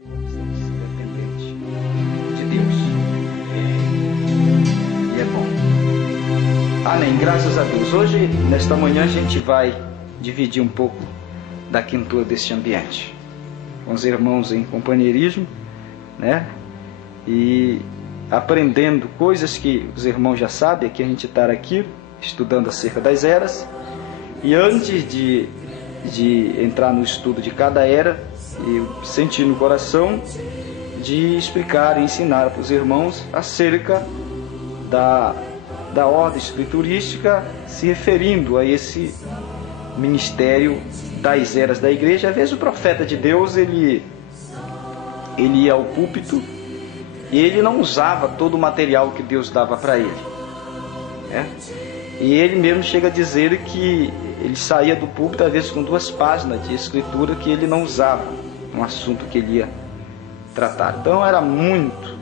vamos ser dependente de Deus. E é bom. Amém. Graças a Deus. Hoje, nesta manhã, a gente vai dividir um pouco da quintura deste ambiente. Com os irmãos em companheirismo, né? E aprendendo coisas que os irmãos já sabem, que a gente está aqui estudando acerca das eras. E antes de entrar no estudo de cada era, eu senti no coração de explicar e ensinar para os irmãos acerca da ordem escriturística, se referindo a esse ministério das eras da igreja. Às vezes o profeta de Deus, ele ia ao púlpito e ele não usava todo o material que Deus dava para ele, né? E ele mesmo chega a dizer que ele saía do púlpito às vezes com 2 páginas de escritura que ele não usava no assunto que ele ia tratar. Então era muito.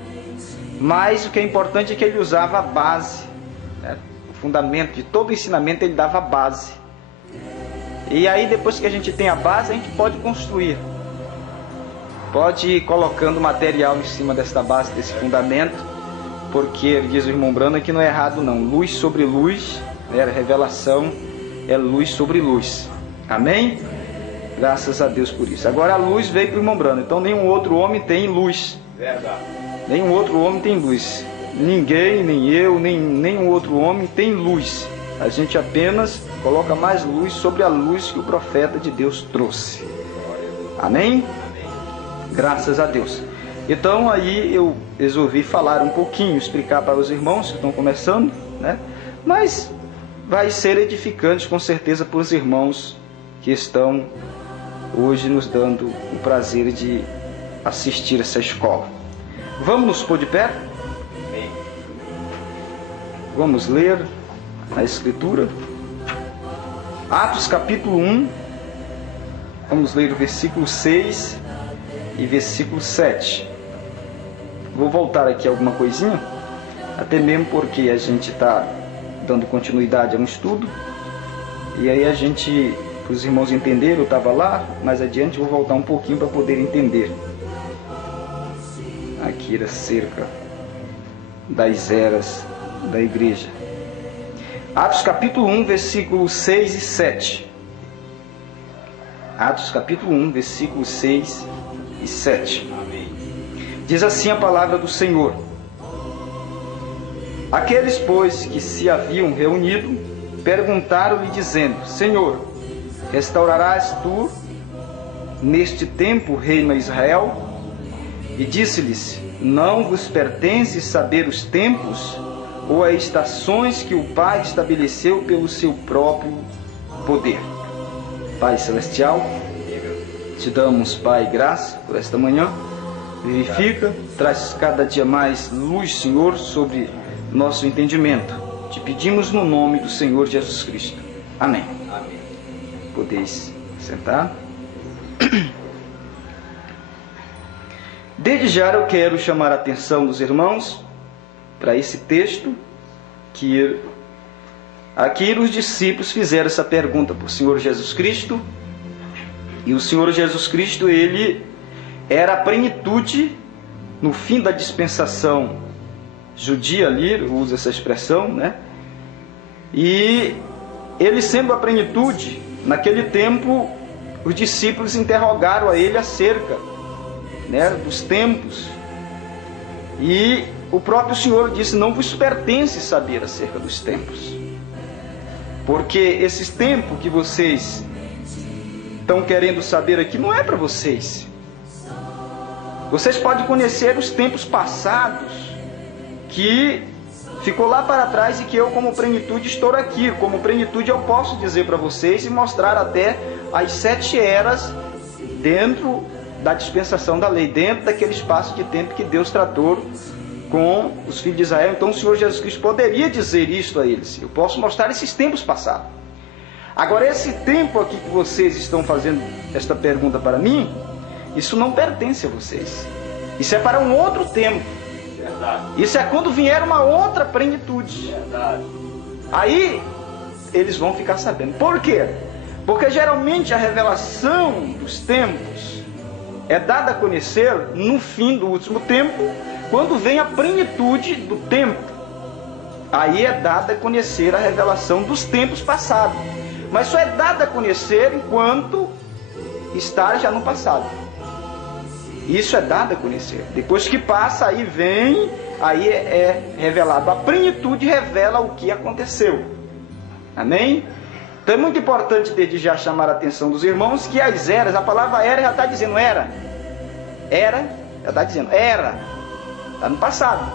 Mas o que é importante é que ele usava a base, né? O fundamento de todo o ensinamento, ele dava a base. E aí depois que a gente tem a base, a gente pode construir. Pode ir colocando material em cima desta base, desse fundamento. Porque ele diz o irmão Brano que não é errado não. Luz sobre luz, né? A revelação é luz sobre luz. Amém? Graças a Deus por isso. Agora a luz veio para o irmão Brano. Então nenhum outro homem tem luz. Verdade. Nenhum outro homem tem luz. Ninguém, nem eu, nenhum outro homem tem luz. A gente apenas coloca mais luz sobre a luz que o profeta de Deus trouxe. Amém? Graças a Deus. Então aí eu resolvi falar um pouquinho, explicar para os irmãos que estão começando, né? Mas vai ser edificante com certeza para os irmãos que estão hoje nos dando o prazer de assistir essa escola. Vamos nos pôr de pé? Vamos ler a Escritura. Atos capítulo 1. Vamos ler o versículo 6 e versículo 7. Vou voltar aqui alguma coisinha, até mesmo porque a gente está dando continuidade a um estudo. E aí a gente, para os irmãos entenderem, eu estava lá, mais adiante vou voltar um pouquinho para poder entender. Aqui era acerca das eras da igreja. Atos capítulo 1, versículos 6 e 7. Atos capítulo 1, versículos 6 e 7. Diz assim a palavra do Senhor: Aqueles, pois, que se haviam reunido, perguntaram-lhe, dizendo: Senhor, restaurarás tu neste tempo o reino a Israel? E disse-lhes: Não vos pertence saber os tempos ou as estações que o Pai estabeleceu pelo seu próprio poder. Pai Celestial, te damos, Pai, graça por esta manhã. Vivifica, traz cada dia mais luz, Senhor, sobre nosso entendimento. Te pedimos no nome do Senhor Jesus Cristo. Amém. Amém. Podeis sentar. Desde já eu quero chamar a atenção dos irmãos para esse texto que aqui os discípulos fizeram essa pergunta para o Senhor Jesus Cristo. E o Senhor Jesus Cristo, ele era a plenitude no fim da dispensação judia ali, usa essa expressão, né? E ele sendo a plenitude, naquele tempo os discípulos interrogaram a ele acerca, né, dos tempos. E o próprio Senhor disse: não vos pertence saber acerca dos tempos, porque esses tempos que vocês estão querendo saber aqui não é para vocês. Vocês podem conhecer os tempos passados, que ficou lá para trás, e que eu, como plenitude, estou aqui. Como plenitude eu posso dizer para vocês e mostrar até as 7 eras dentro da dispensação da lei, dentro daquele espaço de tempo que Deus tratou com os filhos de Israel. Então o Senhor Jesus Cristo poderia dizer isto a eles: eu posso mostrar esses tempos passados. Agora, esse tempo aqui que vocês estão fazendo esta pergunta para mim, isso não pertence a vocês. Isso é para um outro tempo. Verdade. Isso é quando vier uma outra plenitude. Verdade. Aí eles vão ficar sabendo. Por quê? Porque geralmente a revelação dos tempos é dada a conhecer no fim do último tempo, quando vem a plenitude do tempo. Aí é dada a conhecer a revelação dos tempos passados. Mas só é dada a conhecer enquanto está já no passado. Isso é dado a conhecer. Depois que passa, aí vem, aí é revelado. A plenitude revela o que aconteceu. Amém? Então é muito importante desde já chamar a atenção dos irmãos que as eras, a palavra era já está dizendo era. Era, já está dizendo era. Está no passado.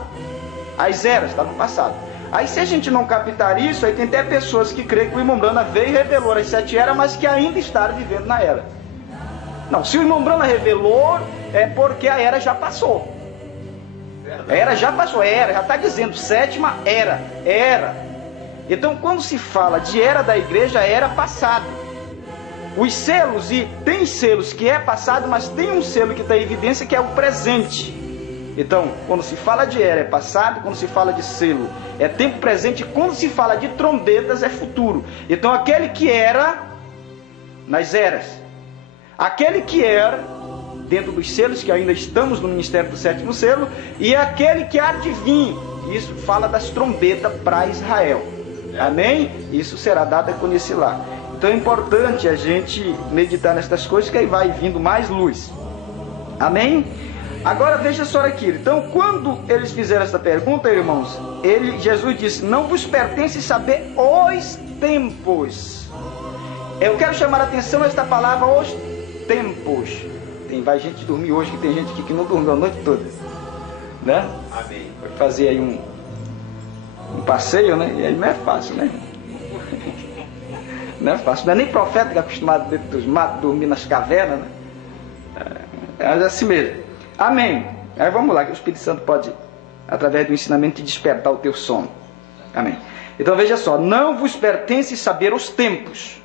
As eras, está no passado. Aí se a gente não captar isso, aí tem até pessoas que creem que o irmão Brana veio e revelou as 7 eras, mas que ainda está vivendo na era. Não, se o irmão Brana revelou, é porque a era já passou. A era já passou, já está dizendo, 7ª era. Então quando se fala de era da igreja, era passado. Os selos, e tem selos que é passado, mas tem um selo que está em evidência que é o presente. Então, quando se fala de era é passado, quando se fala de selo é tempo presente, quando se fala de trombetas é futuro. Então aquele que era nas eras, aquele que era dentro dos selos, que ainda estamos no ministério do 7º selo, e aquele que há de vir, isso fala das trombetas para Israel. Amém? Isso será dado a conhecer lá. Então é importante a gente meditar nestas coisas, que aí vai vindo mais luz. Amém? Agora veja só aqui. Então quando eles fizeram essa pergunta, irmãos, Jesus disse, não vos pertence saber os tempos. Eu quero chamar a atenção a esta palavra, os tempos. Vai gente dormir hoje, que tem gente aqui que não dormiu a noite toda, né? Amém. Foi fazer aí um passeio, né? E aí não é fácil, né? Não é fácil. Não é nem profeta que é acostumado dentro dos matos, dormir nas cavernas, né? É assim mesmo. Amém. Aí vamos lá, que o Espírito Santo pode, através do ensinamento, te despertar o teu sono. Amém. Então veja só, não vos pertence saber os tempos.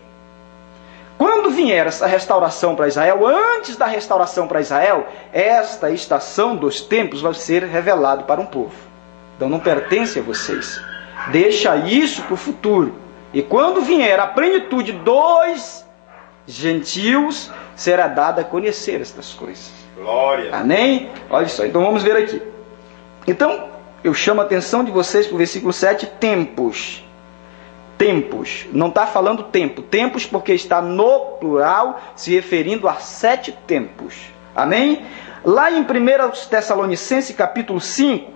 Quando vier essa restauração para Israel, antes da restauração para Israel, esta estação dos tempos vai ser revelado para um povo. Então não pertence a vocês. Deixa isso para o futuro. E quando vier a plenitude dos gentios, será dada a conhecer estas coisas. Glória. Amém? Olha só, então vamos ver aqui. Então, eu chamo a atenção de vocês para o versículo 7, tempos. Tempos, não está falando tempo, tempos porque está no plural, se referindo a 7 tempos. Amém? Lá em 1 Tessalonicenses capítulo 5,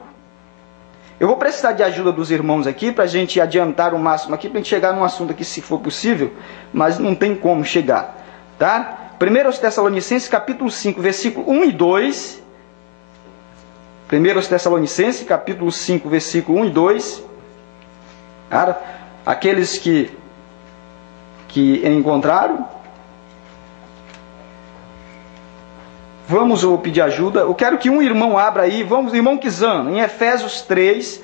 eu vou precisar de ajuda dos irmãos aqui, para a gente adiantar o máximo aqui, para a gente chegar num assunto aqui se for possível, mas não tem como chegar. Tá? 1 Tessalonicenses capítulo 5, versículo 1 e 2. 1 Tessalonicenses capítulo 5, versículo 1 e 2. Cara, aqueles que encontraram, vamos pedir ajuda. Eu quero que um irmão abra aí, vamos, irmão Kizan, em Efésios 3,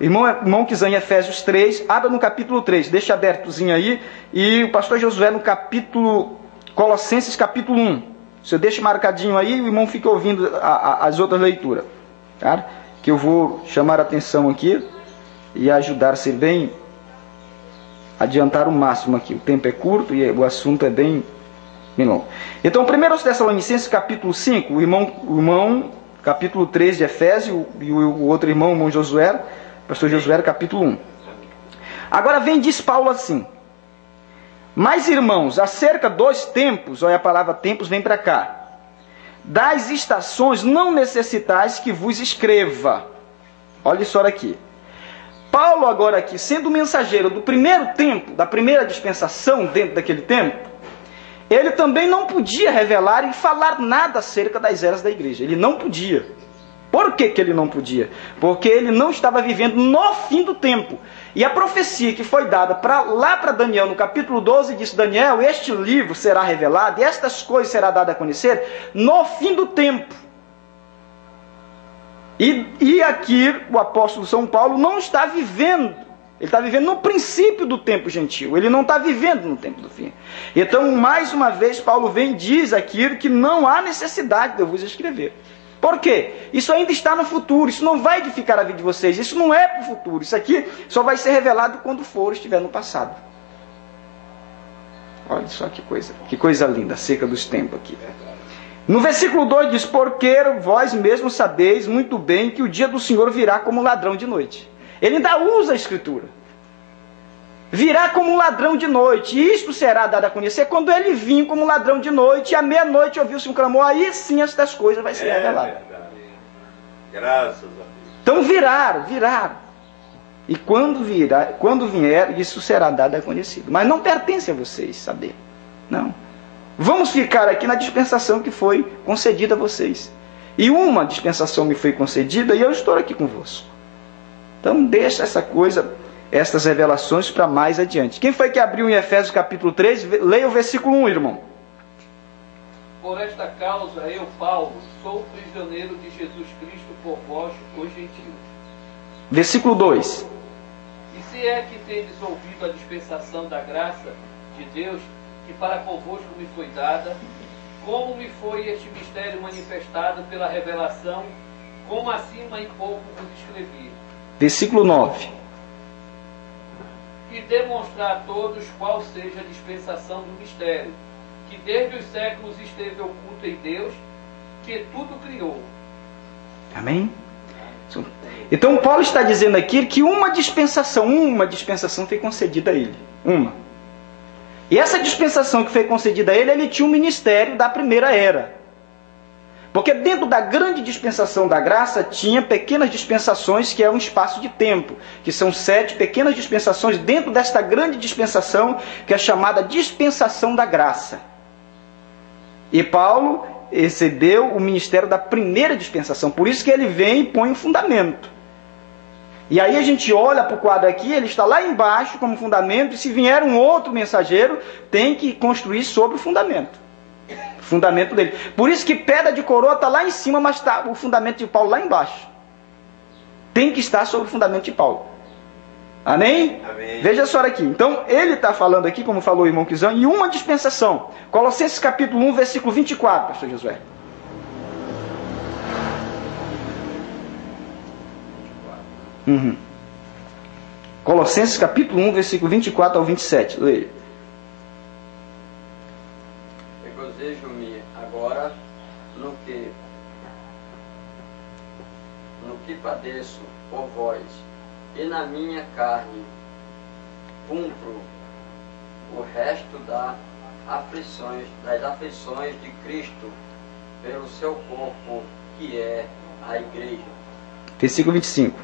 irmão Kizan em Efésios 3, abra no capítulo 3, deixa abertozinho aí, e o pastor Josué no capítulo, Colossenses capítulo 1, você deixa marcadinho aí, e o irmão fica ouvindo as outras leituras, tá? Que eu vou chamar a atenção aqui, e ajudar a ser bem, adiantar o máximo aqui. O tempo é curto e o assunto é bem longo. Então, 1 Tessalonicenses capítulo 5, o irmão capítulo 3 de Efésios, e o outro irmão, o irmão Josué, pastor Josué, capítulo 1. Agora vem, diz Paulo assim, mas irmãos, acerca dos tempos, olha a palavra tempos, vem para cá, das estações não necessitais que vos escreva. Olha só aqui. Paulo agora aqui, sendo mensageiro do primeiro tempo, da primeira dispensação dentro daquele tempo, ele também não podia revelar e falar nada acerca das eras da igreja. Ele não podia. Por que ele não podia? Porque ele não estava vivendo no fim do tempo. E a profecia que foi dada lá para Daniel, no capítulo 12, disse, Daniel, este livro será revelado e estas coisas será dada a conhecer no fim do tempo. E aqui o apóstolo São Paulo não está vivendo, ele está vivendo no princípio do tempo gentil, ele não está vivendo no tempo do fim. Então, mais uma vez, Paulo vem e diz aquilo que não há necessidade de eu vos escrever. Por quê? Isso ainda está no futuro, isso não vai edificar a vida de vocês, isso não é para o futuro, isso aqui só vai ser revelado quando for, estiver no passado. Olha só que coisa linda acerca dos tempos aqui. No versículo 2 diz: porque vós mesmos sabeis muito bem que o dia do Senhor virá como ladrão de noite. Ele ainda usa a escritura. Virá como um ladrão de noite, e isto será dado a conhecer quando ele vir como ladrão de noite, e à meia-noite ouviu-se um clamor, aí sim estas coisas vai ser revelado. Graças a Deus. Então viraram. E quando vier, isso será dado a conhecido. Mas não pertence a vocês saber. Não. Vamos ficar aqui na dispensação que foi concedida a vocês. E uma dispensação me foi concedida e eu estou aqui convosco. Então deixa essa coisa, estas revelações para mais adiante. Quem foi que abriu em Efésios capítulo 3? Leia o versículo 1, irmão. Por esta causa, eu, Paulo, sou prisioneiro de Jesus Cristo por vós, os gentios. Versículo 2. E se é que tendes ouvido a dispensação da graça de Deus, que para convosco me foi dada, como me foi este mistério manifestado pela revelação, como acima em pouco vos escrevi. Versículo 9. E demonstrar a todos qual seja a dispensação do mistério, que desde os séculos esteve oculto em Deus, que tudo criou. Amém? Então Paulo está dizendo aqui que uma dispensação foi concedida a ele. Uma. E essa dispensação que foi concedida a ele, ele tinha um ministério da primeira era. Porque dentro da grande dispensação da graça, tinha pequenas dispensações, que é um espaço de tempo, que são 7 pequenas dispensações dentro desta grande dispensação, que é chamada dispensação da graça. E Paulo recebeu o ministério da primeira dispensação, por isso que ele vem e põe o fundamento. E aí a gente olha para o quadro aqui, ele está lá embaixo como fundamento, e se vier um outro mensageiro, tem que construir sobre o fundamento. O fundamento dele. Por isso que pedra de coroa está lá em cima, mas está o fundamento de Paulo lá embaixo. Tem que estar sobre o fundamento de Paulo. Amém? Amém. Veja só aqui. Então, ele está falando aqui, como falou o irmão Kizan, em uma dispensação. Colossenses capítulo 1, versículo 24, pastor Josué. Colossenses capítulo 1, versículo 24 ao 27. Leia. Regozijo-me agora no que padeço por vós, e na minha carne cumpro o resto das aflições de Cristo pelo seu corpo, que é a igreja. Versículo 25.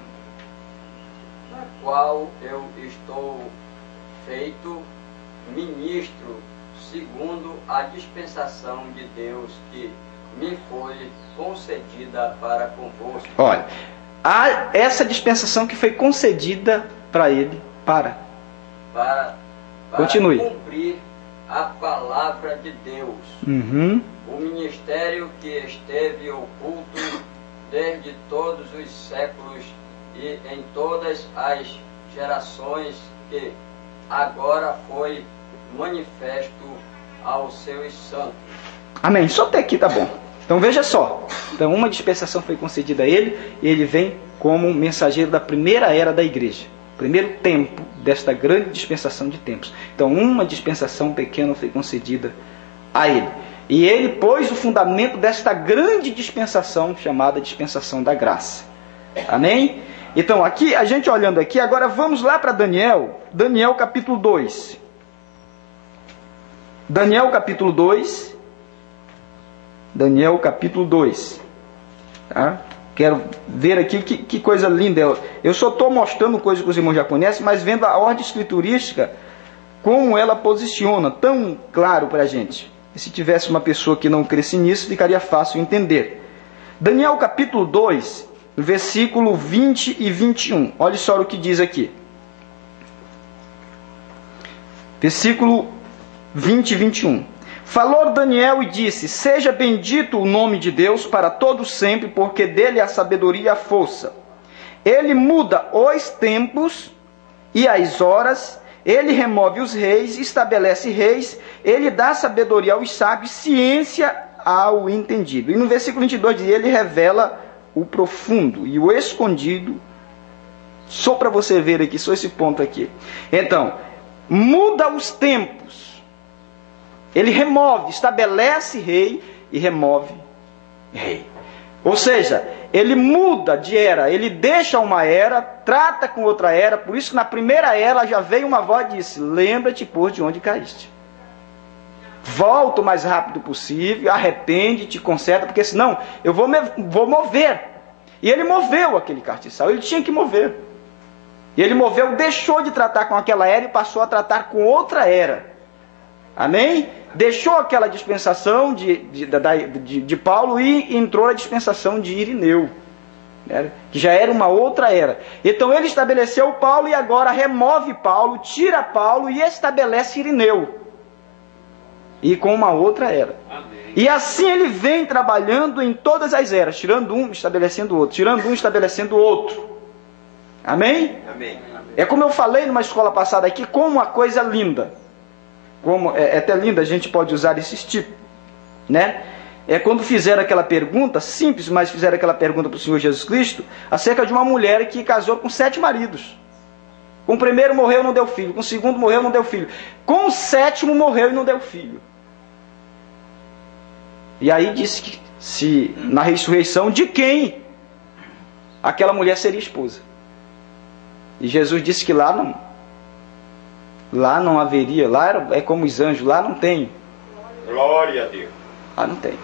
Na qual eu estou feito ministro segundo a dispensação de Deus que me foi concedida para convosco. Olha, há essa dispensação que foi concedida para ele, para continue. Cumprir a palavra de Deus. O ministério que esteve oculto desde todos os séculos e em todas as gerações, que agora foi manifesto aos seus santos. Amém. Só até aqui tá bom. Então veja só. Então uma dispensação foi concedida a ele, e ele vem como mensageiro da primeira era da igreja. Primeiro tempo desta grande dispensação de tempos. Então uma dispensação pequena foi concedida a ele. E ele pôs o fundamento desta grande dispensação, chamada dispensação da graça. Amém? Então aqui, a gente olhando aqui, agora vamos lá para Daniel. Daniel capítulo 2. Daniel capítulo 2. Daniel capítulo 2. Tá? Quero ver aqui que coisa linda. Eu só estou mostrando coisas que os irmãos já conhecem, mas vendo a ordem escriturística, como ela posiciona, tão claro para a gente. E se tivesse uma pessoa que não cresce nisso, ficaria fácil entender. Daniel capítulo 2, versículo 20 e 21. Olha só o que diz aqui. Versículo 20 e 21. Falou Daniel e disse: seja bendito o nome de Deus para todo sempre, porque dele a sabedoria e a força. Ele muda os tempos e as horas, ele remove os reis, estabelece reis, ele dá sabedoria aos sábios, ciência ao entendido. E no versículo 22 diz: ele revela o profundo e o escondido. Só para você ver aqui, só esse ponto aqui. Então, muda os tempos. Ele remove, estabelece rei, e remove rei. Ou seja, ele muda de era, ele deixa uma era, trata com outra era. Por isso que na primeira era já veio uma voz e disse: lembra-te, por de onde caíste. Volta o mais rápido possível, arrepende-te, conserta, porque senão eu vou mover. E ele moveu aquele castiçal, ele tinha que mover. E ele moveu, deixou de tratar com aquela era e passou a tratar com outra era. Amém? Deixou aquela dispensação de Paulo e entrou na dispensação de Irineu, né? Que já era uma outra era. Então ele estabeleceu Paulo e agora remove Paulo, tira Paulo e estabelece Irineu. E com uma outra era. Amém. E assim ele vem trabalhando em todas as eras, tirando um, estabelecendo outro, tirando um, estabelecendo outro. Amém? Amém. É como eu falei numa escola passada aqui, como uma coisa linda. Como é até linda, a gente pode usar esses tipos, né? É quando fizeram aquela pergunta, simples, mas fizeram aquela pergunta para o Senhor Jesus Cristo, acerca de uma mulher que casou com 7 maridos. Com o primeiro morreu e não deu filho, com o segundo morreu e não deu filho, com o 7º morreu e não deu filho. E aí disse que se na ressurreição de quem aquela mulher seria esposa. E Jesus disse que lá não haveria, lá é como os anjos, lá não tem. Glória a Deus. Lá não tem.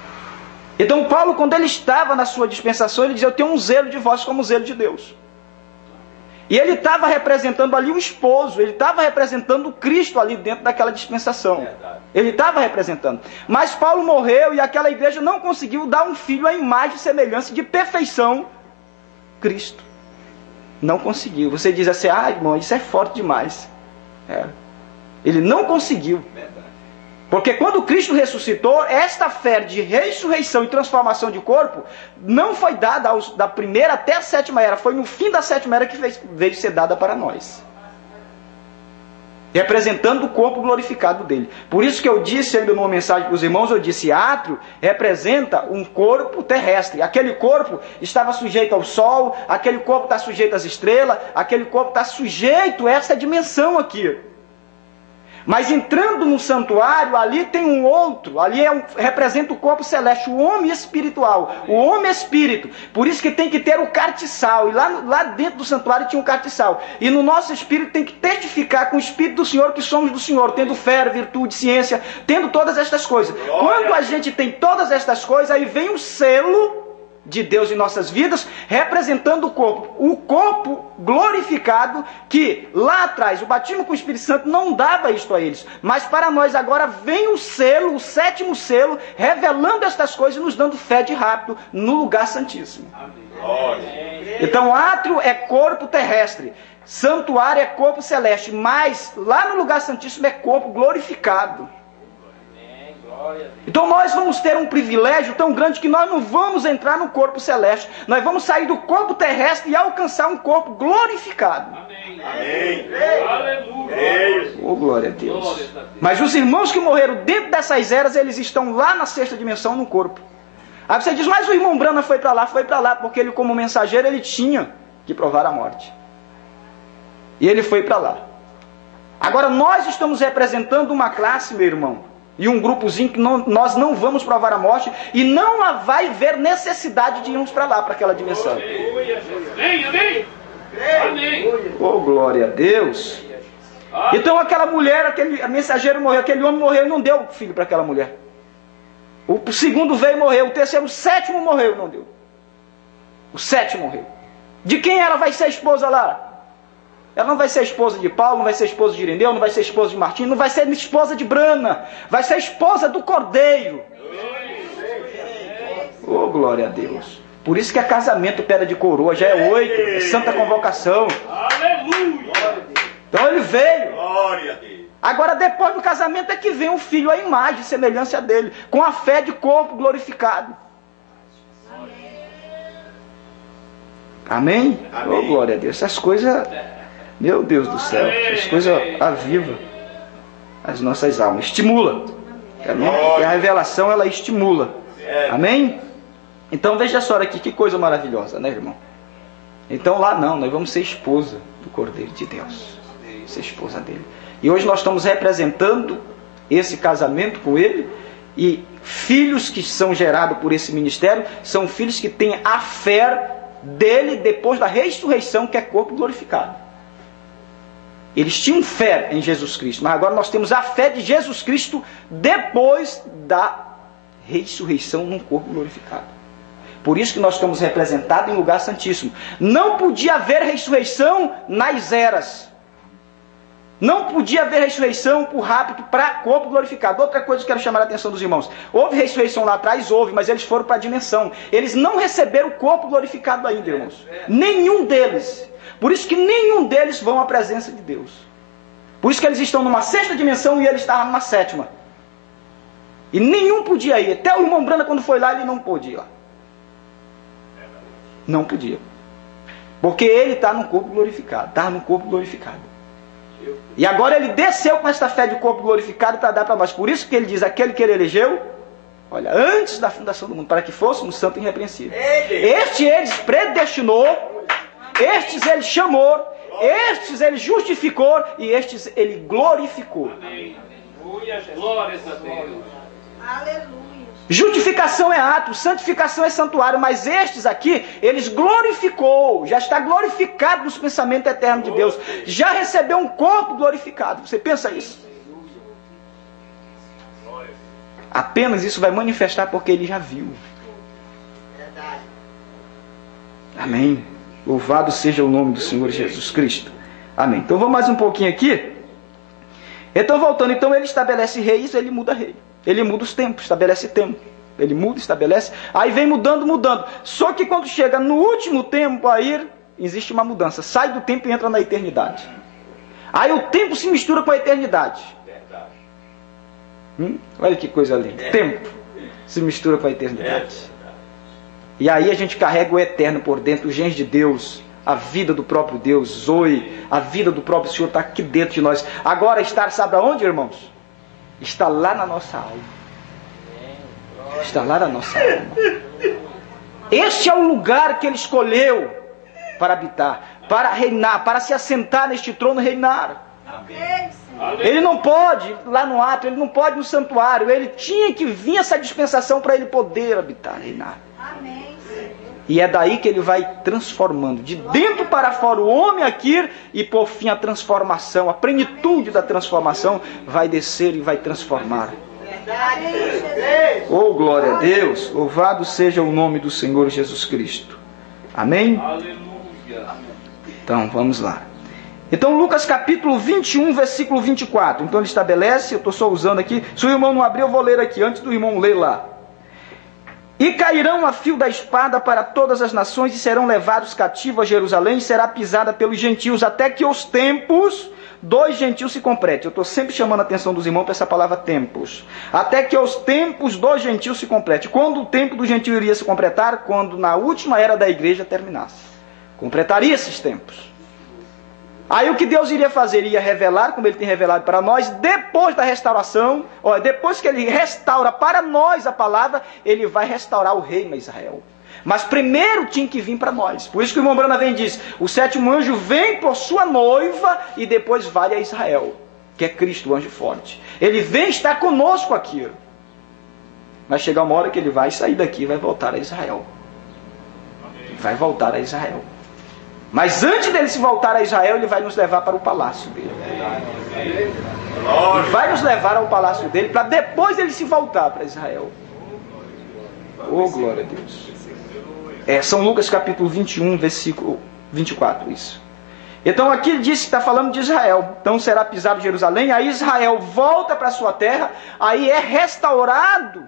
Então Paulo, quando ele estava na sua dispensação, ele dizia: eu tenho um zelo de vós como o zelo de Deus. E ele estava representando ali o esposo, ele estava representando o Cristo ali dentro daquela dispensação. Ele estava representando. Mas Paulo morreu e aquela igreja não conseguiu dar um filho à imagem e semelhança de perfeição, Cristo. Não conseguiu. Você diz assim: ah, irmão, isso é forte demais. Ele não conseguiu. Porque quando Cristo ressuscitou, esta fé de ressurreição e transformação de corpo não foi dada da primeira até a 7ª era. Foi no fim da 7ª era que veio ser dada para nós. Representando o corpo glorificado dele. Por isso que eu disse ainda numa mensagem para os irmãos, eu disse: átrio representa um corpo terrestre. Aquele corpo estava sujeito ao sol, aquele corpo está sujeito às estrelas, aquele corpo está sujeito a essa dimensão aqui. Mas entrando no santuário, ali tem um outro, ali representa o corpo celeste, o homem espiritual, o homem espírito. Por isso que tem que ter o cartiçal, e lá dentro do santuário tinha um cartiçal. E no nosso espírito tem que testificar com o Espírito do Senhor que somos do Senhor, tendo fé, virtude, ciência, tendo todas estas coisas. Quando a gente tem todas estas coisas, aí vem o selo de Deus em nossas vidas, representando o corpo glorificado, que lá atrás o batismo com o Espírito Santo não dava isto a eles, mas para nós agora vem o selo, o 7º selo, revelando estas coisas e nos dando fé de rápido no lugar santíssimo. Amém. Então átrio é corpo terrestre, santuário é corpo celeste, mas lá no lugar santíssimo é corpo glorificado. Então nós vamos ter um privilégio tão grande que nós não vamos entrar no corpo celeste. Nós vamos sair do corpo terrestre e alcançar um corpo glorificado. Amém. Amém. Aleluia. Oh, glória a Deus. Mas os irmãos que morreram dentro dessas eras, eles estão lá na 6ª dimensão no corpo. Aí você diz: mas o irmão Brana foi para lá, porque ele como mensageiro, ele tinha que provar a morte. E ele foi para lá. Agora nós estamos representando uma classe, meu irmão, e um grupozinho que nós não vamos provar a morte, e não vai haver necessidade de irmos para lá, para aquela dimensão. Amém, amém. Amém. Oh, glória a Deus. Então aquela mulher, aquele mensageiro morreu, aquele homem morreu e não deu filho para aquela mulher. O segundo veio e morreu, o terceiro, o 7º morreu, não deu. O 7º morreu. De quem ela vai ser esposa lá? Ela não vai ser esposa de Paulo, não vai ser esposa de Irineu, não vai ser esposa de Martim, não vai ser esposa de Brana, vai ser esposa do Cordeiro. Oh, glória a Deus. Por isso que é casamento, pedra de coroa, já é 8, é santa convocação. Aleluia. Então ele veio. Glória a Deus. Agora depois do casamento é que vem o filho, a imagem e semelhança dele, com a fé de corpo glorificado. Amém? Amém. Oh, glória a Deus. Essas coisas... Meu Deus do céu, essas coisas avivam as nossas almas, estimula. Porque a revelação, ela estimula. Amém? Então veja só aqui, que coisa maravilhosa, né, irmão? Então lá não, nós vamos ser esposa do Cordeiro de Deus. Ser esposa dele. E hoje nós estamos representando esse casamento com ele, E filhos que são gerados por esse ministério são filhos que têm a fé dele depois da ressurreição, que é corpo glorificado. Eles tinham fé em Jesus Cristo, mas agora nós temos a fé de Jesus Cristo depois da ressurreição num corpo glorificado. Por isso que nós estamos representados em lugar santíssimo. Não podia haver ressurreição nas eras. Não podia haver ressurreição por rapto para corpo glorificado. Outra coisa que eu quero chamar a atenção dos irmãos. Houve ressurreição lá atrás? Houve, mas eles foram para a dimensão. Eles não receberam o corpo glorificado ainda, irmãos. Nenhum deles. Por isso que nenhum deles vão à presença de Deus. Por isso que eles estão numa sexta dimensão e ele estava numa sétima. E nenhum podia ir. Até o irmão Branda, quando foi lá, ele não pôde ir lá. Não podia. Porque ele está no corpo glorificado. Estava no corpo glorificado. E agora ele desceu com esta fé de corpo glorificado para dar para nós. Por isso que ele diz, aquele que ele elegeu, olha, antes da fundação do mundo, para que fôssemos santos e irrepreensíveis. Este ele predestinou, estes ele chamou, estes ele justificou e estes ele glorificou. Amém. Glórias a Deus. Aleluia. Justificação é ato, santificação é santuário, mas estes aqui, eles glorificou, já está glorificado nos pensamentos eternos de Deus, já recebeu um corpo glorificado. Você pensa isso? Apenas isso vai manifestar porque ele já viu. Amém. Louvado seja o nome do Senhor Jesus Cristo. Amém. Então vamos mais um pouquinho aqui. Então voltando, então ele estabelece reis, ele muda rei. Ele muda os tempos, estabelece tempo. Ele muda, estabelece. Aí vem mudando. Só que quando chega no último tempo, aí existe uma mudança. Sai do tempo e entra na eternidade. Aí o tempo se mistura com a eternidade. Olha que coisa linda. Tempo se mistura com a eternidade. E aí a gente carrega o eterno por dentro, os genes de Deus. A vida do próprio Deus, Zoe, a vida do próprio Senhor está aqui dentro de nós. Agora estar, sabe aonde, irmãos? Está lá na nossa alma. Está lá na nossa alma. Este é o lugar que ele escolheu para habitar, para reinar, para se assentar neste trono e reinar. Ele não pode lá no ato, ele não pode no santuário. Ele tinha que vir essa dispensação para ele poder habitar, reinar. E é daí que ele vai transformando, de dentro para fora, o homem aqui, e por fim a transformação, a plenitude da transformação vai descer e vai transformar. Oh, glória a Deus! Louvado seja o nome do Senhor Jesus Cristo. Amém? Aleluia. Então, vamos lá. Então, Lucas capítulo 21, versículo 24. Então, ele estabelece, eu estou só usando aqui. Se o irmão não abrir, eu vou ler aqui, antes do irmão ler lá. E cairão a fio da espada para todas as nações, e serão levados cativos a Jerusalém, e será pisada pelos gentios, até que os tempos dos gentios se completem. Eu estou sempre chamando a atenção dos irmãos para essa palavra tempos. Até que os tempos dos gentios se completem. Quando o tempo do gentio iria se completar? Quando na última era da igreja terminasse. Completaria esses tempos. Aí o que Deus iria fazer? Iria revelar, como ele tem revelado para nós, depois da restauração, depois que ele restaura para nós a palavra, ele vai restaurar o reino a Israel. Mas primeiro tinha que vir para nós. Por isso que o irmão Brana vem e diz, o sétimo anjo vem por sua noiva e depois vai a Israel, que é Cristo, o anjo forte. Ele vem estar conosco aqui. Vai chegar uma hora que ele vai sair daqui e vai voltar a Israel. Vai voltar a Israel. Mas antes dele se voltar a Israel, ele vai nos levar para o palácio dele. Ele vai nos levar ao palácio dele, para depois ele se voltar para Israel. Oh, glória a Deus. São Lucas capítulo 21, versículo 24, isso. Então aqui ele diz que está falando de Israel. Então será pisado Jerusalém, aí Israel volta para a sua terra, aí é restaurado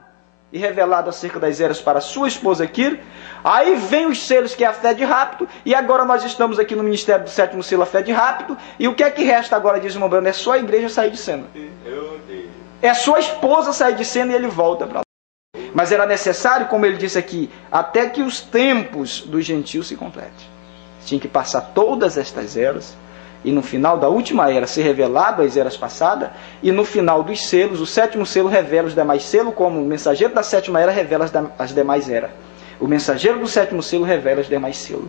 e revelado acerca das eras para sua esposa Quir. Aí vem os selos, que é a fé de rapto, e agora nós estamos aqui no ministério do sétimo selo, a fé de rapto, e o que é que resta agora, diz o irmão Brando? É só a igreja sair de cena. É só a esposa sair de cena e ele volta para lá. Mas era necessário, como ele disse aqui, até que os tempos dos gentios se completem. Tinha que passar todas estas eras, e no final da última era ser revelado as eras passadas, e no final dos selos, o sétimo selo revela os demais selos, como o mensageiro da sétima era revela as demais eras. O mensageiro do sétimo selo revela os demais selos.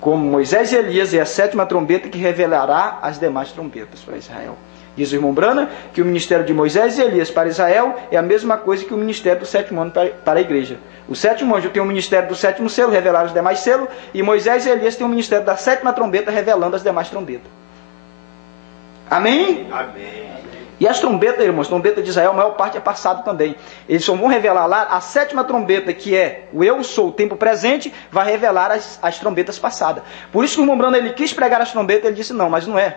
Como Moisés e Elias é a sétima trombeta que revelará as demais trombetas para Israel. Diz o irmão Brana que o ministério de Moisés e Elias para Israel é a mesma coisa que o ministério do 7º ano para a igreja. O 7º anjo tem o ministério do 7º selo, revelar os demais selos, e Moisés e Elias têm o ministério da 7ª trombeta, revelando as demais trombetas. Amém? Amém. E as trombetas, irmãos, trombeta de Israel, a maior parte é passado também. Eles só vão revelar lá a 7ª trombeta, que é o eu sou, o tempo presente, vai revelar as trombetas passadas. Por isso que o irmão Brana, ele quis pregar as trombetas, ele disse, não, mas não é.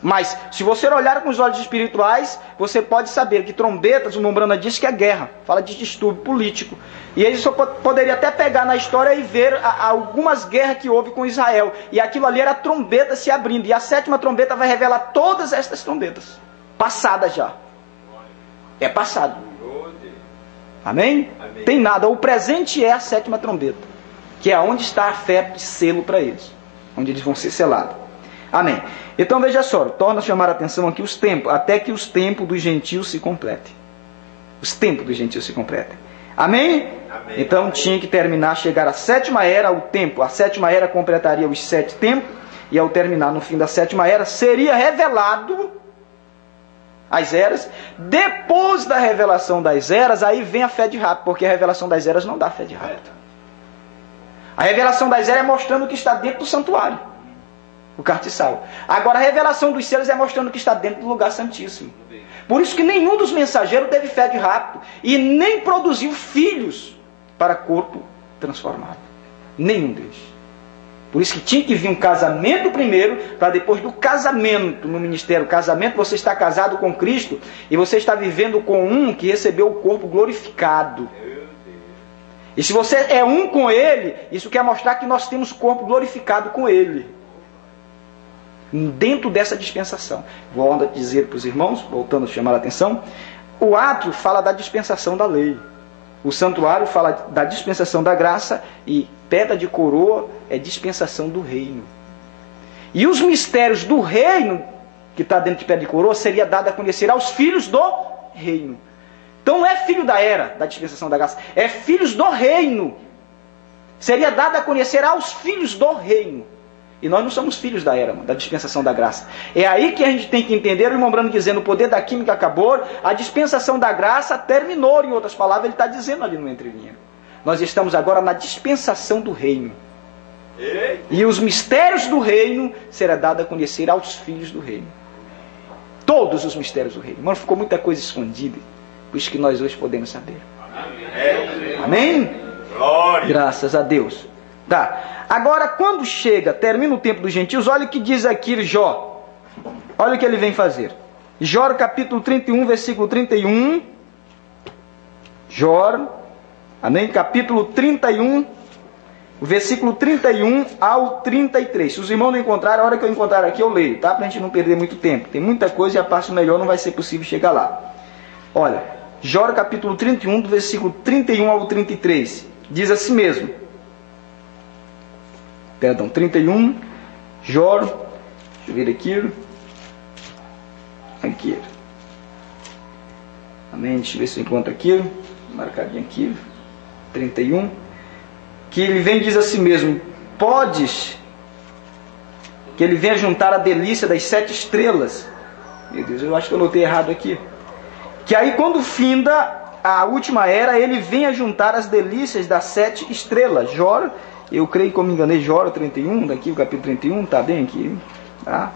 Mas, se você olhar com os olhos espirituais, você pode saber que trombetas, o irmão Brana diz que é guerra, fala de distúrbio político. E ele só poderia até pegar na história e ver algumas guerras que houve com Israel. E aquilo ali era a trombeta se abrindo. E a 7ª trombeta vai revelar todas estas trombetas. Passadas já. É passado. Amém? Amém. Tem nada. O presente é a 7ª trombeta. Que é onde está a fé de selo para eles. Onde eles vão ser selados. Amém. Então veja só, torna a chamar a atenção aqui os tempos, até que os tempos dos gentios se completem. Os tempos dos gentios se completem. Amém? Amém. Então tinha que terminar, chegar a 7ª era, o tempo. A 7ª era completaria os 7 tempos, e ao terminar no fim da 7ª era, seria revelado as eras. Depois da revelação das eras, aí vem a fé de rapto, porque a revelação das eras não dá fé de rapto. A revelação das eras é mostrando o que está dentro do santuário. O cartiçal. Agora a revelação dos selos é mostrando o que está dentro do lugar santíssimo. Por isso que nenhum dos mensageiros teve fé de rapto e nem produziu filhos para corpo transformado. Nenhum deles. Por isso que tinha que vir um casamento primeiro, para depois do casamento no ministério. Casamento, você está casado com Cristo e você está vivendo com um que recebeu o corpo glorificado. E se você é um com Ele, isso quer mostrar que nós temos corpo glorificado com Ele. Dentro dessa dispensação. Vou dizer para os irmãos, voltando a chamar a atenção, o átrio fala da dispensação da lei. O santuário fala da dispensação da graça e pedra de coroa é dispensação do reino. E os mistérios do reino, que está dentro de pedra de coroa, seria dado a conhecer aos filhos do reino. Então não é filho da era, da dispensação da graça, é filhos do reino. Seria dado a conhecer aos filhos do reino. E nós não somos filhos da era, da dispensação da graça. É aí que a gente tem que entender, o irmão Brano dizendo, o poder da química acabou, a dispensação da graça terminou, em outras palavras, ele está dizendo ali no entrelinha. Nós estamos agora na dispensação do reino. E os mistérios do reino será dado a conhecer aos filhos do reino. Todos os mistérios do reino. Mano, ficou muita coisa escondida, por isso que nós hoje podemos saber. Amém? Glória. Graças a Deus. Tá. Agora, quando chega, termina o tempo dos gentios, olha o que diz aqui Jó. Olha o que ele vem fazer. Jó, capítulo 31, versículo 31. Jó, amém? Capítulo 31, versículo 31 ao 33. Se os irmãos não encontrarem, a hora que eu encontrar aqui eu leio, tá? Para a gente não perder muito tempo. Tem muita coisa e a parte melhor não vai ser possível chegar lá. Olha, Jó, capítulo 31, do versículo 31 ao 33. Diz assim mesmo. Perdão, 31, Jó, deixa eu ver aqui. Aqui. Amém, deixa eu ver se eu encontro aqui. Marcadinho aqui. 31. Que ele vem e diz assim mesmo: podes, que ele venha juntar a delícia das 7 estrelas. Meu Deus, eu acho que eu notei errado aqui. Que aí quando finda a última era, ele vem a juntar as delícias das 7 estrelas. Jó, eu creio que eu me enganei, Jó 31, daqui o capítulo 31, está bem aqui, tá?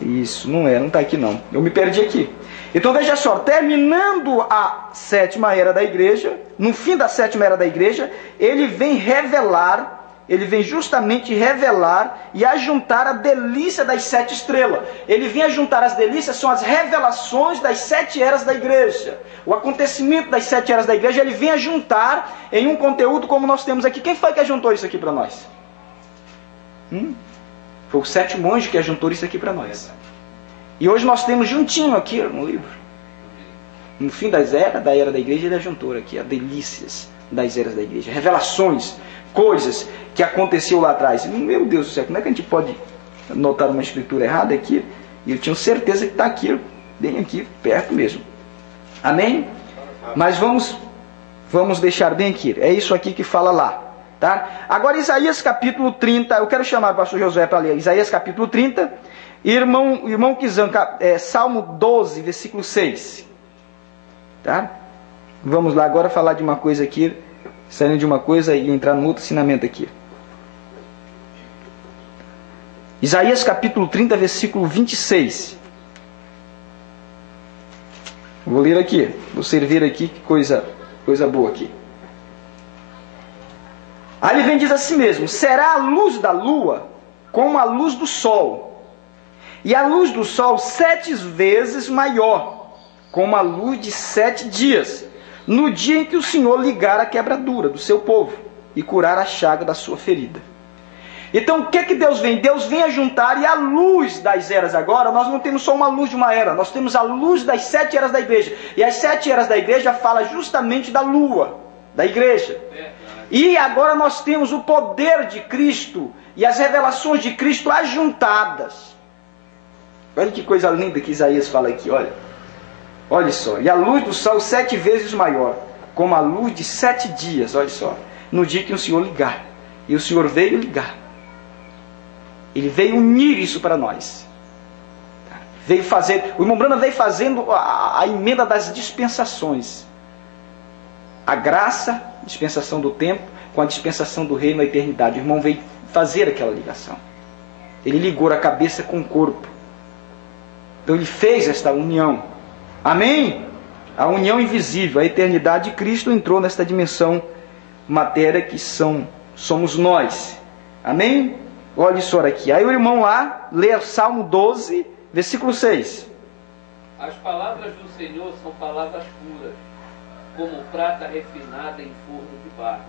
Isso, não está aqui não, eu me perdi aqui. Então veja só, terminando a 7ª era da igreja, no fim da 7ª era da igreja, ele vem revelar, ele vem justamente revelar e ajuntar a delícia das 7 estrelas. Ele vem ajuntar as delícias, são as revelações das 7 eras da igreja. O acontecimento das 7 eras da igreja, ele vem a juntar em um conteúdo como nós temos aqui. Quem foi que ajuntou isso aqui para nós? Foi o 7º anjo que ajuntou isso aqui para nós. E hoje nós temos juntinho aqui no livro. No fim das eras, da era da igreja, ele ajuntou aqui as delícias das eras da igreja. Revelações, coisas que aconteceu lá atrás. Meu Deus do céu, como é que a gente pode notar uma escritura errada aqui? E eu tinha certeza que está aqui, bem aqui, perto mesmo. Amém? Mas vamos deixar bem aqui. É isso aqui que fala lá. Tá? Agora Isaías capítulo 30. Eu quero chamar o pastor Josué para ler. Isaías capítulo 30. Irmão Kizan, Salmo 12, versículo 6. Tá? Vamos lá agora falar de uma coisa aqui, saindo de uma coisa e entrar no outro ensinamento aqui. Isaías capítulo 30, versículo 26. Vou ler aqui, vou servir aqui, que coisa boa aqui. Aí ele vem e diz assim mesmo: será a luz da lua como a luz do sol, e a luz do sol 7 vezes maior, como a luz de 7 dias, no dia em que o Senhor ligar a quebradura do seu povo e curar a chaga da sua ferida. Então o que Deus vem? Deus vem a juntar, e a luz das eras agora, nós não temos só uma luz de uma era, nós temos a luz das 7 eras da igreja. E as 7 eras da igreja fala justamente da lua, da igreja. E agora nós temos o poder de Cristo e as revelações de Cristo ajuntadas. Olha que coisa linda que Isaías fala aqui, olha. Olha só, e a luz do sol 7 vezes maior, como a luz de 7 dias, olha só, no dia que o Senhor ligar. E o Senhor veio ligar. Ele veio unir isso para nós. Veio fazer, o irmão Branham veio fazendo a emenda das dispensações. A graça, dispensação do tempo, com a dispensação do reino na eternidade. O irmão veio fazer aquela ligação. Ele ligou a cabeça com o corpo. Então ele fez esta união. Amém? A união invisível, a eternidade de Cristo entrou nesta dimensão matéria que somos nós. Amém? Olha só aqui. Aí o irmão lá lê Salmo 12, versículo 6. As palavras do Senhor são palavras puras, como prata refinada em forno de barro,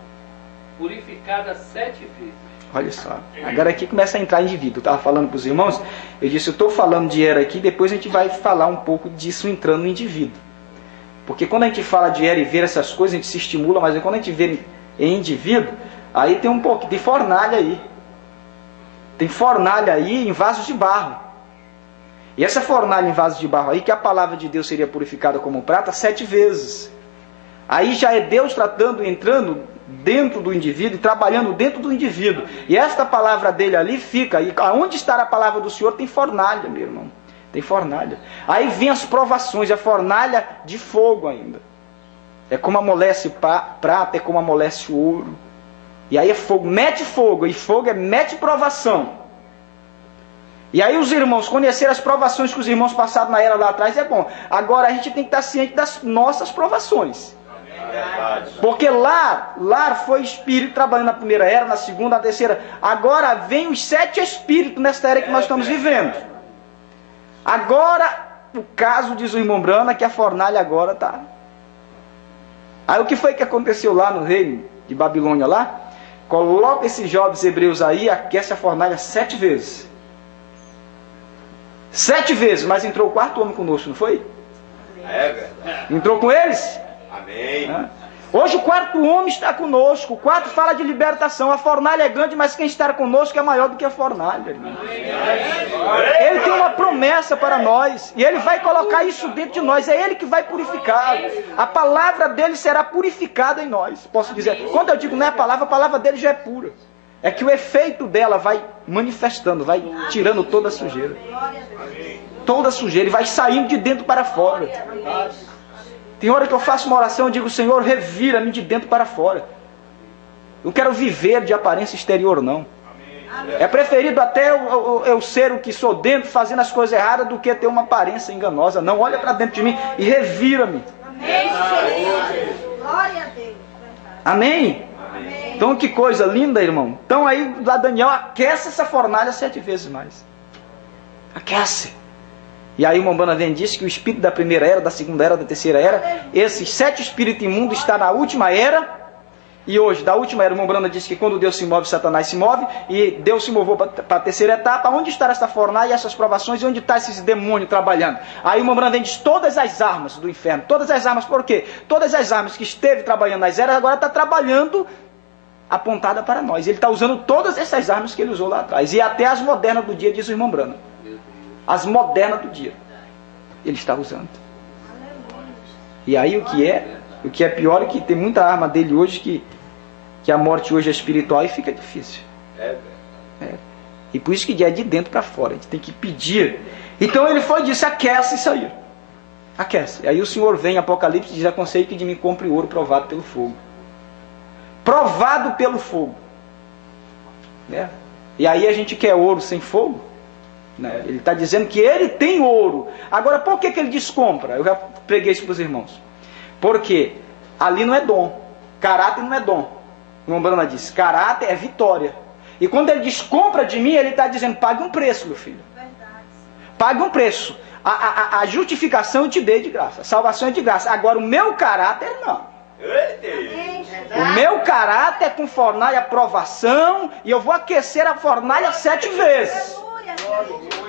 purificada 7 vezes. Olha só. Agora aqui começa a entrar indivíduo. Eu estava falando para os irmãos, eu disse, eu estou falando de era aqui, depois a gente vai falar um pouco disso entrando no indivíduo. Porque quando a gente fala de era e ver essas coisas, a gente se estimula, mas quando a gente vê em indivíduo, aí tem um pouco de fornalha aí. Tem fornalha aí em vasos de barro. E essa fornalha em vasos de barro aí, que a palavra de Deus seria purificada como prata 7 vezes. Aí já é Deus tratando, entrando dentro do indivíduo e trabalhando dentro do indivíduo. E esta palavra dele ali fica. E aonde está a palavra do Senhor tem fornalha, meu irmão. Tem fornalha. Aí vem as provações, a fornalha de fogo ainda. É como amolece prata, é como amolece o ouro. E aí é fogo, mete fogo, e fogo mete provação. E aí os irmãos conheceram as provações que os irmãos passaram na era lá atrás, é bom. Agora a gente tem que estar ciente das nossas provações. Porque lá foi espírito trabalhando na primeira era, na segunda, na terceira. Agora vem os 7 espíritos nesta era que nós estamos vivendo. Agora, o caso, diz o irmão Brana, que a fornalha agora está. Aí o que foi que aconteceu lá no reino de Babilônia lá? Coloca esses jovens hebreus aí, aquece a fornalha 7 vezes. 7 vezes, mas entrou o 4º homem conosco, não foi? É verdade. Entrou com eles? Amém. Hoje o 4º homem está conosco. O 4 fala de libertação. A fornalha é grande, mas quem está conosco é maior do que a fornalha, irmão. Ele tem uma promessa para nós. E Ele vai colocar isso dentro de nós. É Ele que vai purificar. A palavra dele será purificada em nós. Posso dizer, quando eu digo não é a palavra dele já é pura. É que o efeito dela vai manifestando, vai tirando toda a sujeira. Toda a sujeira. E vai saindo de dentro para fora. Tem hora que eu faço uma oração e digo, Senhor, revira-me de dentro para fora. Eu quero viver de aparência exterior, não. É preferido até eu ser o que sou dentro, fazendo as coisas erradas, do que ter uma aparência enganosa. Não, olha para dentro de mim e revira-me. Glória a Deus. Amém? Então que coisa linda, irmão. Então aí lá Daniel aquece essa fornalha 7 vezes mais. Aquece. E aí o Mombana vem e diz que o espírito da primeira era, da segunda era, da terceira era, esses 7 espíritos imundos estão na última era. E hoje, da última era, o Mombana diz que quando Deus se move, Satanás se move. E Deus se moveu para a terceira etapa. Onde está essa fornalha e essas provações? E onde está esses demônios trabalhando? Aí o Mombana vem e diz todas as armas do inferno. Todas as armas, por quê? Todas as armas que esteve trabalhando nas eras, agora está trabalhando apontada para nós. Ele está usando todas essas armas que ele usou lá atrás. E até as modernas do dia, diz o irmão Brana. As modernas do dia. Ele está usando. E aí o que é pior é que tem muita arma dele hoje que a morte hoje é espiritual e fica difícil. E por isso que é de dentro para fora. A gente tem que pedir. Então ele foi e disse, aquece isso aí. Aquece. Aí o Senhor vem em Apocalipse e diz, aconselho que de mim compre ouro provado pelo fogo. Provado pelo fogo. Né? E aí a gente quer ouro sem fogo? Né? Ele está dizendo que ele tem ouro. Agora, por que ele diz compra? Eu já preguei isso para os irmãos. Porque ali não é dom. Caráter não é dom. O irmão Brana diz, caráter é vitória. E quando ele diz compra de mim, ele está dizendo, pague um preço, meu filho. Pague um preço. A justificação eu te dei de graça. A salvação é de graça. Agora o meu caráter não. O meu caráter é com fornalha provação. E eu vou aquecer a fornalha 7 vezes.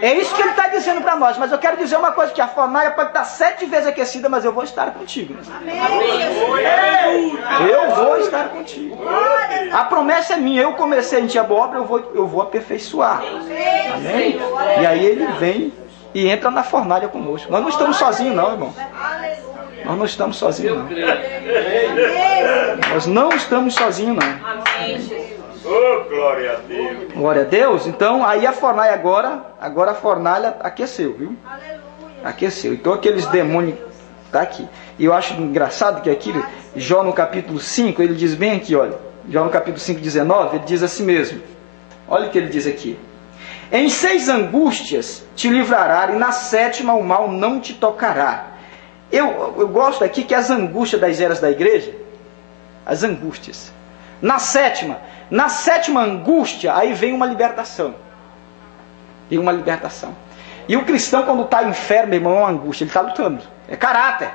É isso que ele está dizendo para nós. Mas eu quero dizer uma coisa, que a fornalha pode estar 7 vezes aquecida, mas eu vou estar contigo. Eu vou estar contigo. A promessa é minha. Eu comecei em ti a boa obra, eu vou aperfeiçoar. Amém? E aí ele vem e entra na fornalha conosco. Nós não estamos sozinhos não, irmão. Nós não estamos sozinhos não. Nós não estamos sozinhos não. Oh, glória a Deus. Glória a Deus. Então, aí a fornalha agora a fornalha aqueceu, viu? Aqueceu. Então aqueles demônios tá aqui. E eu acho engraçado que aqui, Jó no capítulo 5, ele diz bem aqui, olha. Jó no capítulo 5, 19, ele diz assim mesmo. Olha o que ele diz aqui. Em 6 angústias te livrará, e na 7ª o mal não te tocará. Eu gosto aqui que as angústias das eras da igreja, as angústias. Na 7ª angústia, aí vem uma libertação. Vem uma libertação. E o cristão, quando está enfermo, meu irmão, é uma angústia. Ele está lutando. É caráter.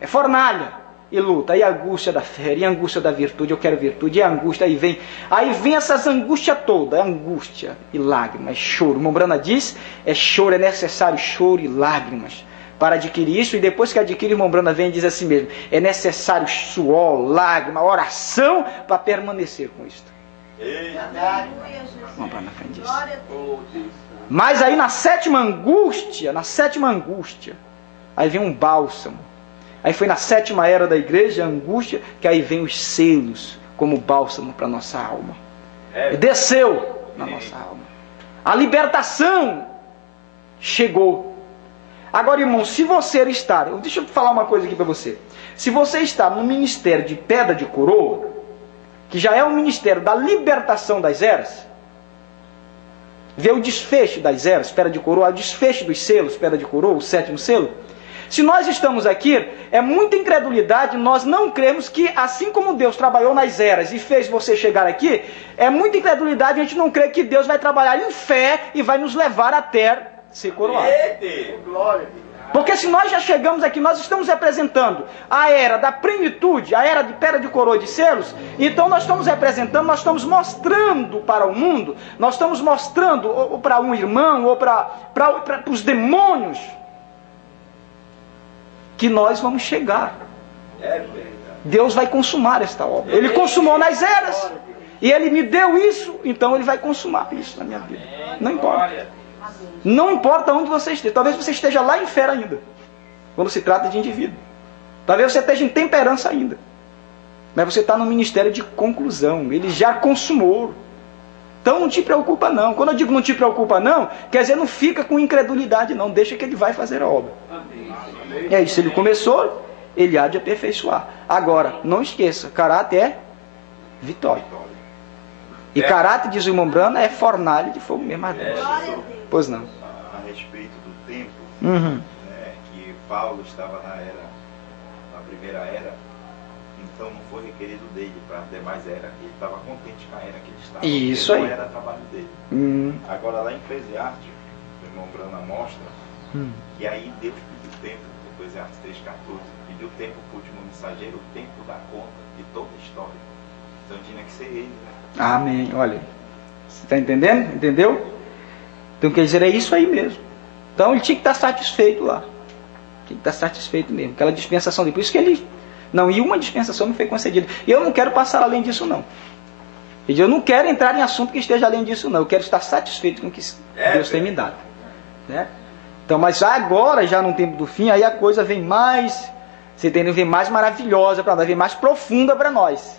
É fornalha. E luta. Aí a angústia da fé, e a angústia da virtude. Eu quero virtude. E a angústia, aí vem essas angústias todas. É angústia e lágrimas, choro. O Mombrana diz, é choro, é necessário choro e lágrimas para adquirir isso. E depois que adquire, o irmão Brana vem e diz assim mesmo, é necessário suor, lágrima, oração para permanecer com isso. Irmão Brana vem e diz. Mas aí na 7ª angústia, aí vem um bálsamo. Aí foi na 7ª era da igreja, a angústia, que aí vem os selos como bálsamo para a nossa alma. Desceu na nossa alma. A libertação chegou. Agora, irmão, se você está... Deixa eu falar uma coisa aqui para você. Se você está no ministério de pedra de coroa, que já é o ministério da libertação das eras, vê o desfecho das eras, pedra de coroa, o desfecho dos selos, pedra de coroa, o 7º selo. Se nós estamos aqui, é muita incredulidade nós não cremos que, assim como Deus trabalhou nas eras e fez você chegar aqui, é muita incredulidade a gente não crer que Deus vai trabalhar em fé e vai nos levar até ser coroado. Porque se nós já chegamos aqui, nós estamos representando a era da plenitude, a era de pedra de coroa e de selos, então nós estamos representando, nós estamos mostrando para o mundo, nós estamos mostrando ou para um irmão, ou para os demônios, que nós vamos chegar. Deus vai consumar esta obra. Ele consumou nas eras, e Ele me deu isso, então Ele vai consumar isso na minha vida. Não importa. Não importa onde você esteja. Talvez você esteja lá em fé ainda, quando se trata de indivíduo. Talvez você esteja em temperança ainda, mas você está no ministério de conclusão. Ele já consumou. Então não te preocupa não. Quando eu digo não te preocupa não, quer dizer, não fica com incredulidade não. Deixa que Ele vai fazer a obra. É isso. Ele começou, Ele há de aperfeiçoar. Agora, não esqueça, caráter é vitória. E caráter, diz o irmão Brana, é fornalha de fogo mesmo ardente. Pois não. A respeito do tempo, Uhum. né, que Paulo estava na primeira era, então não foi requerido dele para as demais eras. Ele estava contente com a era que ele estava. Isso aí. Não era trabalho dele. Agora lá em Eclesiastes, o irmão Brana mostra que aí Deus pediu tempo, Eclesiastes 3,14, pediu tempo para o último mensageiro, o tempo da conta de toda a história. Então tinha que ser ele, né? Amém. Olha, você está entendendo? Entendeu? Então quer dizer, é isso aí mesmo. Então ele tinha que estar satisfeito lá. Tinha que estar satisfeito mesmo. Aquela dispensação dele. Por isso que ele... Não, e uma dispensação me foi concedida. E eu não quero passar além disso não. Eu não quero entrar em assunto que esteja além disso não. Eu quero estar satisfeito com o que Deus tem me dado. Né? Então, mas agora, já no tempo do fim, aí a coisa vem mais... Você entendeu? Vem mais maravilhosa para nós. Vem mais profunda para nós.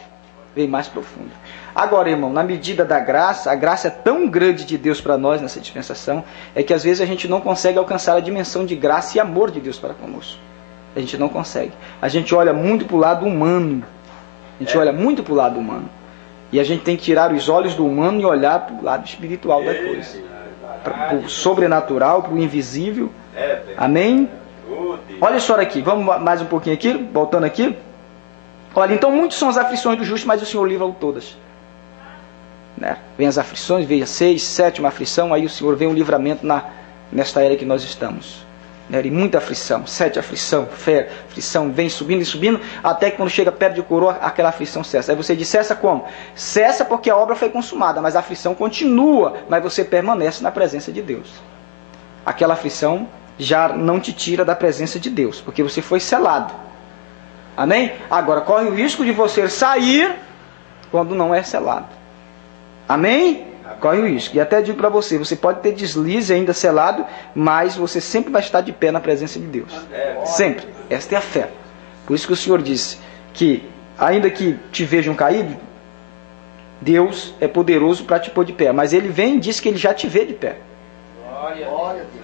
vem mais profundo. Agora, irmão, na medida da graça, a graça é tão grande de Deus para nós nessa dispensação, é que às vezes a gente não consegue alcançar a dimensão de graça e amor de Deus para conosco. A gente não consegue. A gente olha muito para o lado humano. A gente olha muito para o lado humano. E a gente tem que tirar os olhos do humano e olhar para o lado espiritual da coisa. Para o sobrenatural, para o invisível. Amém? Olha só aqui, vamos mais um pouquinho aqui, voltando aqui. Olha, então muitas são as aflições do justo, mas o Senhor livra-o todas. Né? Vem as aflições, vem a 6, 7ª aflição, aí o Senhor vem o livramento nesta era que nós estamos. Né? E muita aflição, 7 aflição, fé, aflição, vem subindo e subindo, até que quando chega perto de coroa, aquela aflição cessa. Aí você diz, cessa como? Cessa porque a obra foi consumada, mas a aflição continua, mas você permanece na presença de Deus. Aquela aflição já não te tira da presença de Deus, porque você foi selado. Amém? Agora, corre o risco de você sair quando não é selado. Amém? Corre o risco. E até digo para você, você pode ter deslize ainda selado, mas você sempre vai estar de pé na presença de Deus. Sempre. Esta é a fé. Por isso que o Senhor disse que, ainda que te vejam caído, Deus é poderoso para te pôr de pé. Mas Ele vem e diz que Ele já te vê de pé.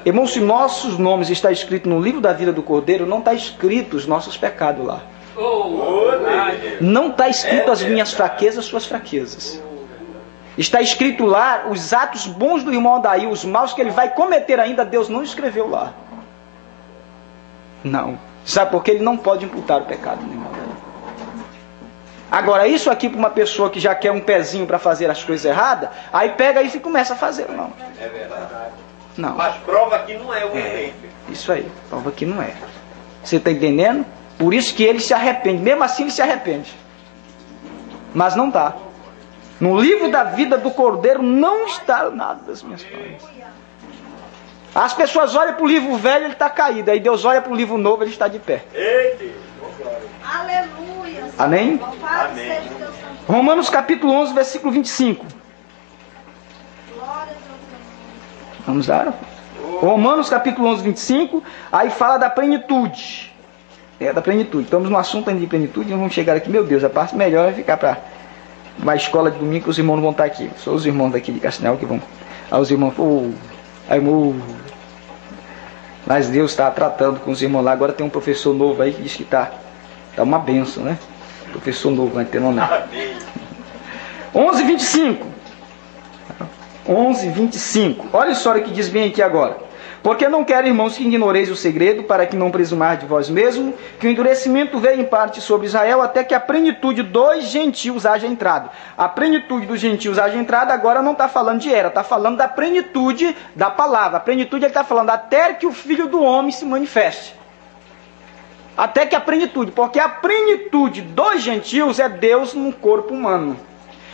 Irmão, se nossos nomes estão escritos no livro da vida do Cordeiro, não está escrito os nossos pecados lá. Não está escrito as minhas fraquezas, suas fraquezas. Está escrito lá os atos bons do irmão Adair, os maus que ele vai cometer ainda, Deus não escreveu lá. Não. Sabe por quê? Ele não pode imputar o pecado no irmão Adair. Agora, isso aqui para uma pessoa que já quer um pezinho para fazer as coisas erradas, aí pega isso e começa a fazer. Não. É verdade. Não. Mas prova que não é o exemplo. Isso aí, prova que não é. Você está entendendo? Por isso que ele se arrepende. Mesmo assim ele se arrepende. Mas não está. No livro da vida do Cordeiro não está nada das minhas falhas. As pessoas olham para o livro velho, ele está caído. Aí Deus olha para o livro novo, ele está de pé. Aleluia. Amém? Amém. Romanos capítulo 11, versículo 25. Vamos lá. Romanos capítulo 11, 25. Aí fala da plenitude. É da plenitude. Estamos no assunto ainda de plenitude. Nós vamos chegar aqui. Meu Deus, a parte melhor vai ficar para uma escola de domingo que os irmãos não vão estar aqui. Só os irmãos daqui de Castanhal que vão. Aí os irmãos. Mas Deus está tratando com os irmãos lá. Agora tem um professor novo aí que diz que está uma benção, né? Professor novo, vai ter nome. 11, 25. 11, 25. Olha só o que diz bem aqui agora. Porque não quero, irmãos, que ignoreis o segredo, para que não presumar de vós mesmos, que o endurecimento veio em parte sobre Israel, até que a plenitude dos gentios haja entrado. A plenitude dos gentios haja entrado, agora não está falando de era, está falando da plenitude da palavra. A plenitude ele está falando até que o Filho do Homem se manifeste. Até que a plenitude, porque a plenitude dos gentios é Deus num corpo humano.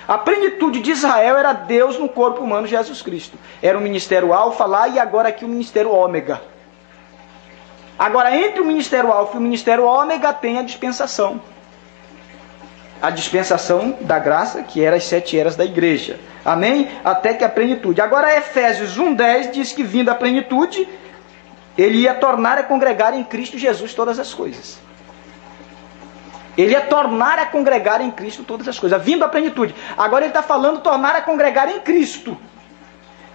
A plenitude de Israel era Deus no corpo humano, Jesus Cristo. Era o ministério alfa lá e agora aqui o ministério ômega. Agora, entre o ministério alfa e o ministério ômega tem a dispensação. A dispensação da graça, que era as 7 eras da igreja. Amém? Até que a plenitude. Agora, Efésios 1,10 diz que vindo a plenitude, ele ia tornar a congregar em Cristo Jesus todas as coisas. Ele ia tornar a congregar em Cristo todas as coisas, vindo à plenitude. Agora ele está falando tornar a congregar em Cristo.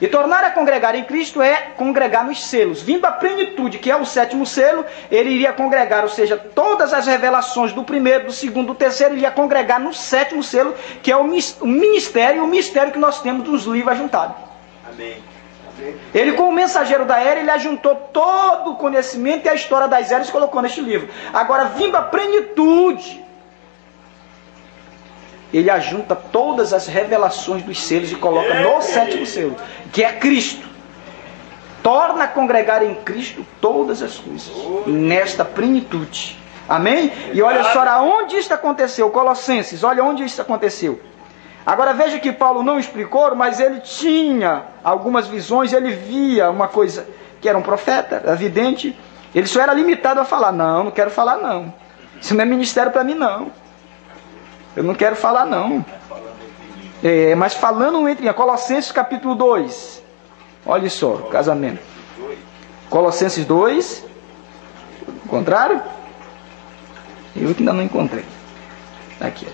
E tornar a congregar em Cristo é congregar nos selos. Vindo à plenitude, que é o 7º selo, ele iria congregar, ou seja, todas as revelações do primeiro, do segundo, do terceiro, ele ia congregar no 7º selo, que é o ministério, o mistério que nós temos dos livros ajuntados. Amém. Ele, como mensageiro da era, ele ajuntou todo o conhecimento e a história das eras e colocou neste livro. Agora, vindo à plenitude, ele ajunta todas as revelações dos selos e coloca no 7º selo, que é Cristo. Torna a congregar em Cristo todas as coisas, nesta plenitude. Amém? E olha só aonde isso aconteceu. Colossenses, olha onde isso aconteceu. Agora veja que Paulo não explicou, mas ele tinha algumas visões, ele via uma coisa, que era um profeta, era vidente, ele só era limitado a falar, não quero falar não, isso não é ministério para mim não, eu não quero falar não, mas falando entre Colossenses capítulo 2, olha só, casamento, Colossenses 2, encontraram? Eu que ainda não encontrei, aqui,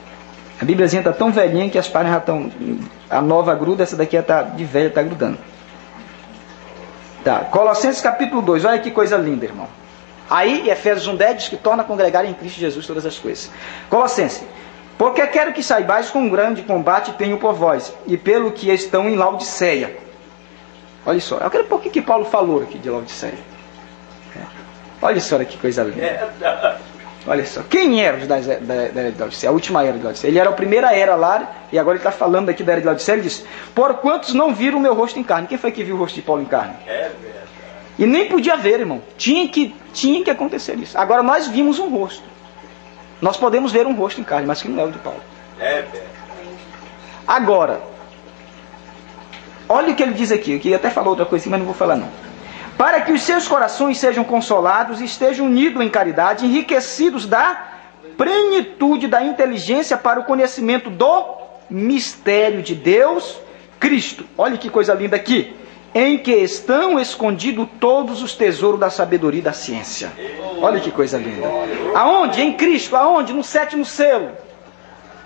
A Bíbliazinha está tão velhinha que as páginas já estão... A nova gruda, essa daqui está de velha, está grudando. Tá, Colossenses capítulo 2, olha que coisa linda, irmão. Aí, Efésios 1:10 diz que torna a congregar em Cristo Jesus todas as coisas. Colossenses: porque quero que saibais com grande combate tenho por vós, e pelo que estão em Laodiceia. Olha só, eu quero um pouquinho que Paulo falou aqui de Laodiceia. Olha só que coisa linda. Olha só, quem era os da era de Laodiceia? A última era de Laodiceia. Ele era a primeira era lá, e agora ele está falando aqui da era de Laodiceia. Ele diz: por quantos não viram o meu rosto em carne? Quem foi que viu o rosto de Paulo em carne? E nem podia ver, irmão. Tinha que acontecer isso. Agora nós vimos um rosto. Nós podemos ver um rosto em carne, mas que não é o de Paulo. Agora, olha o que ele diz aqui. Eu queria até falar outra coisa, mas não vou falar não. Para que os seus corações sejam consolados e estejam unidos em caridade, enriquecidos da plenitude da inteligência para o conhecimento do mistério de Deus, Cristo. Olha que coisa linda aqui. Em que estão escondidos todos os tesouros da sabedoria e da ciência. Olha que coisa linda. Aonde? Em Cristo. Aonde? No 7º selo.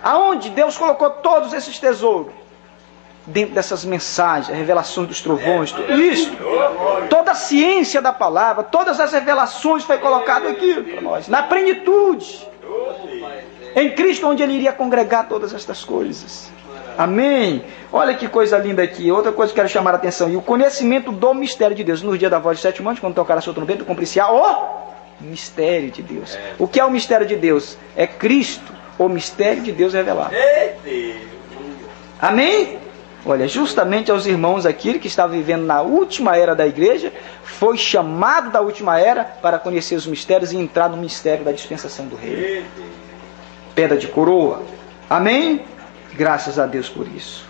Aonde Deus colocou todos esses tesouros? Dentro dessas mensagens, revelações dos trovões, tudo isso. Toda a ciência da palavra, todas as revelações foi colocado aqui para nós. Na plenitude. Em Cristo, onde Ele iria congregar todas estas coisas. Amém? Olha que coisa linda aqui. Outra coisa que eu quero chamar a atenção. E o conhecimento do mistério de Deus. No dia da voz de 7 montes, quando tocar a sua trombeta, cumpriciar o mistério de Deus. O que é o mistério de Deus? É Cristo, o mistério de Deus revelado. Amém? Olha, justamente aos irmãos aqui que estavam vivendo na última era da igreja, foi chamado da última era para conhecer os mistérios e entrar no mistério da dispensação do reino. Pedra de coroa. Amém? Graças a Deus por isso.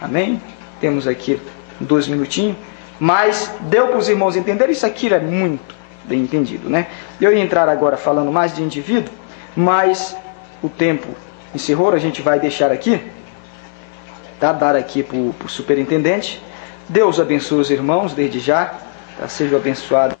Amém? Temos aqui 2 minutinhos. Mas deu para os irmãos entenderem. Isso aqui é muito bem entendido, né? Eu ia entrar agora falando mais de indivíduo, mas o tempo encerrou. A gente vai deixar aqui, tá? Dar aqui para o superintendente. Deus abençoe os irmãos desde já. Tá? Seja abençoado.